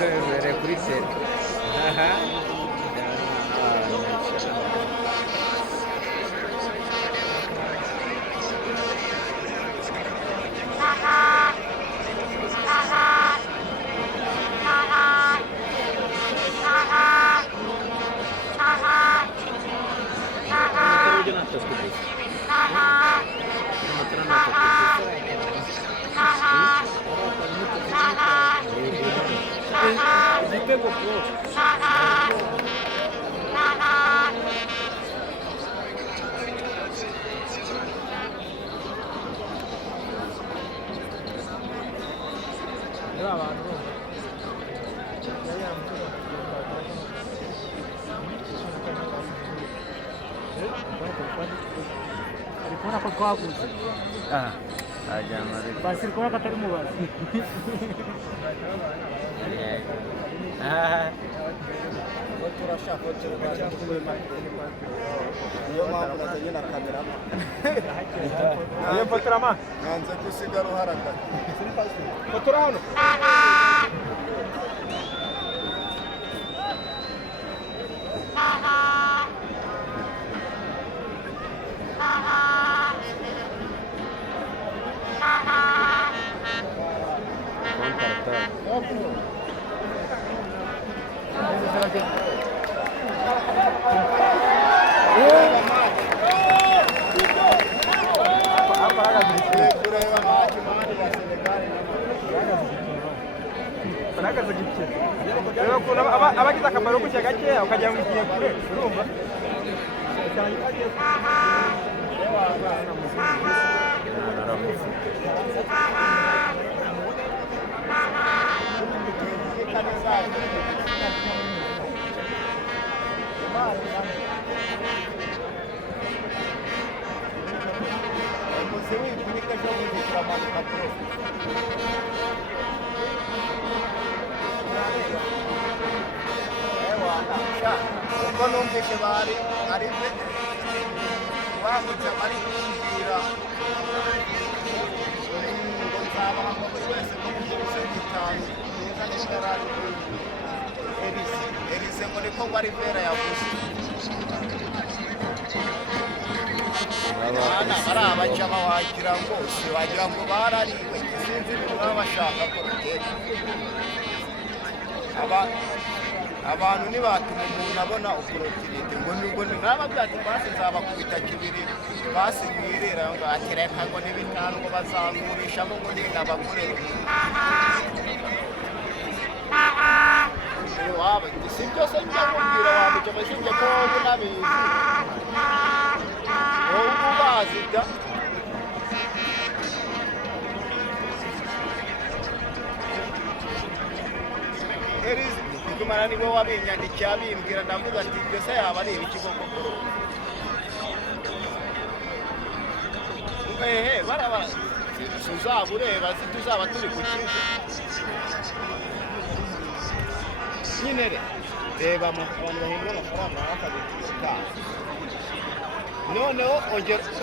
Bere kuri tele. Aha. Arikona ko twaguze. Ajyana ari. Basirikona katari mubazi. turashaka niyo mpamvu nazanye na kamera Iyo fotora ma nanze gusigara uharagara fotora hano. Abagize akamaro gushya gakeya ukagira ngo ugiye kure urumva ubwo numvise bari ari bambutse bari kumbwira ngo nzabaha buri wese ko muguze gitanu neza n'isharari Elise ngo niko ngo ari Vera yavuze abana bari abajama wagira ngo barariwe sinzi ibintu baba bashaka ko bigenda abantu nibatuma umuntu abona opportunity ngo nababwira ati basi nzabakubita kibiri basi mwirera ngo atereka ngo n'ibitanu ngo bazangurisha ngo n'abakorera waba si byose njya kubwira wabuje bashinje ko wowe unabizi wowe ubazi da kumara niwe wabinyandikiye abimbwira ndavuga ati byose yaba ari ibikigoko baraba tuzabureba tuzaba turi ku kigo nyine reba abantu bahembwa amafaranga bakabita noneho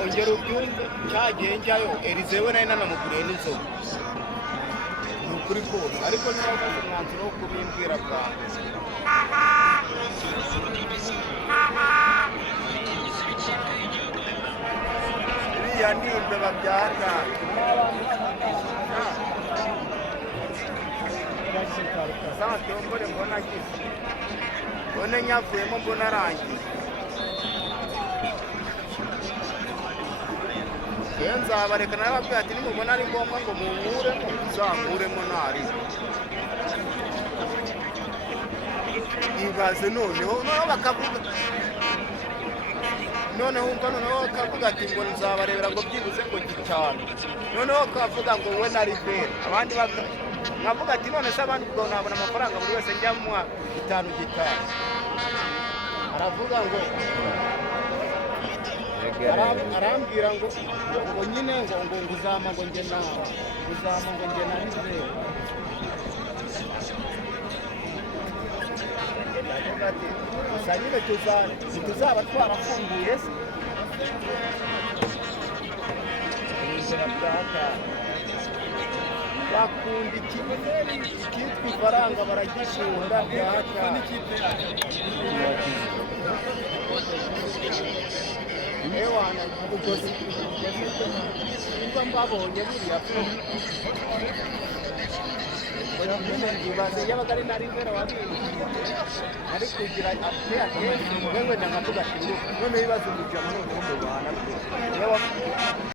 ongera ubyumve cyagiye njyayo Elize we nari nanamuguriye n'inzoga kuri kose ariko niba ufite umwanzuro wo kubimbwira bwawe iriya ni imbeba byaka sante mbone mbona agize mbone nyavuyemo mbona arangiye nzabareka nababwira ati nimubona ari ngombwa ngo munkuremo uzankuremo ntari ibaze noneho bakavuga noneho umva noneho bakavuga ati ngo nzabarebera ngo byibuze ngo gitanu noneho bakavuga ngo we na Rivera abandi nkavuga ati none se abandi ubwo nabona amafaranga buri wese njya muha gitanu aravuga ngo arambwira ngo nyine ngo uzama ngo njye na Rivera gusa nyine tuzaba twarafunguye se inzira bwaka bakunda ikitwa ifaranga baragikunda byaka ewana ugozi imva mbabonye buriya ibaze yabaga ari na rivera ari kugira ate akenshi wewe ndangavuga ati none ibibazo mujya muri ubu bana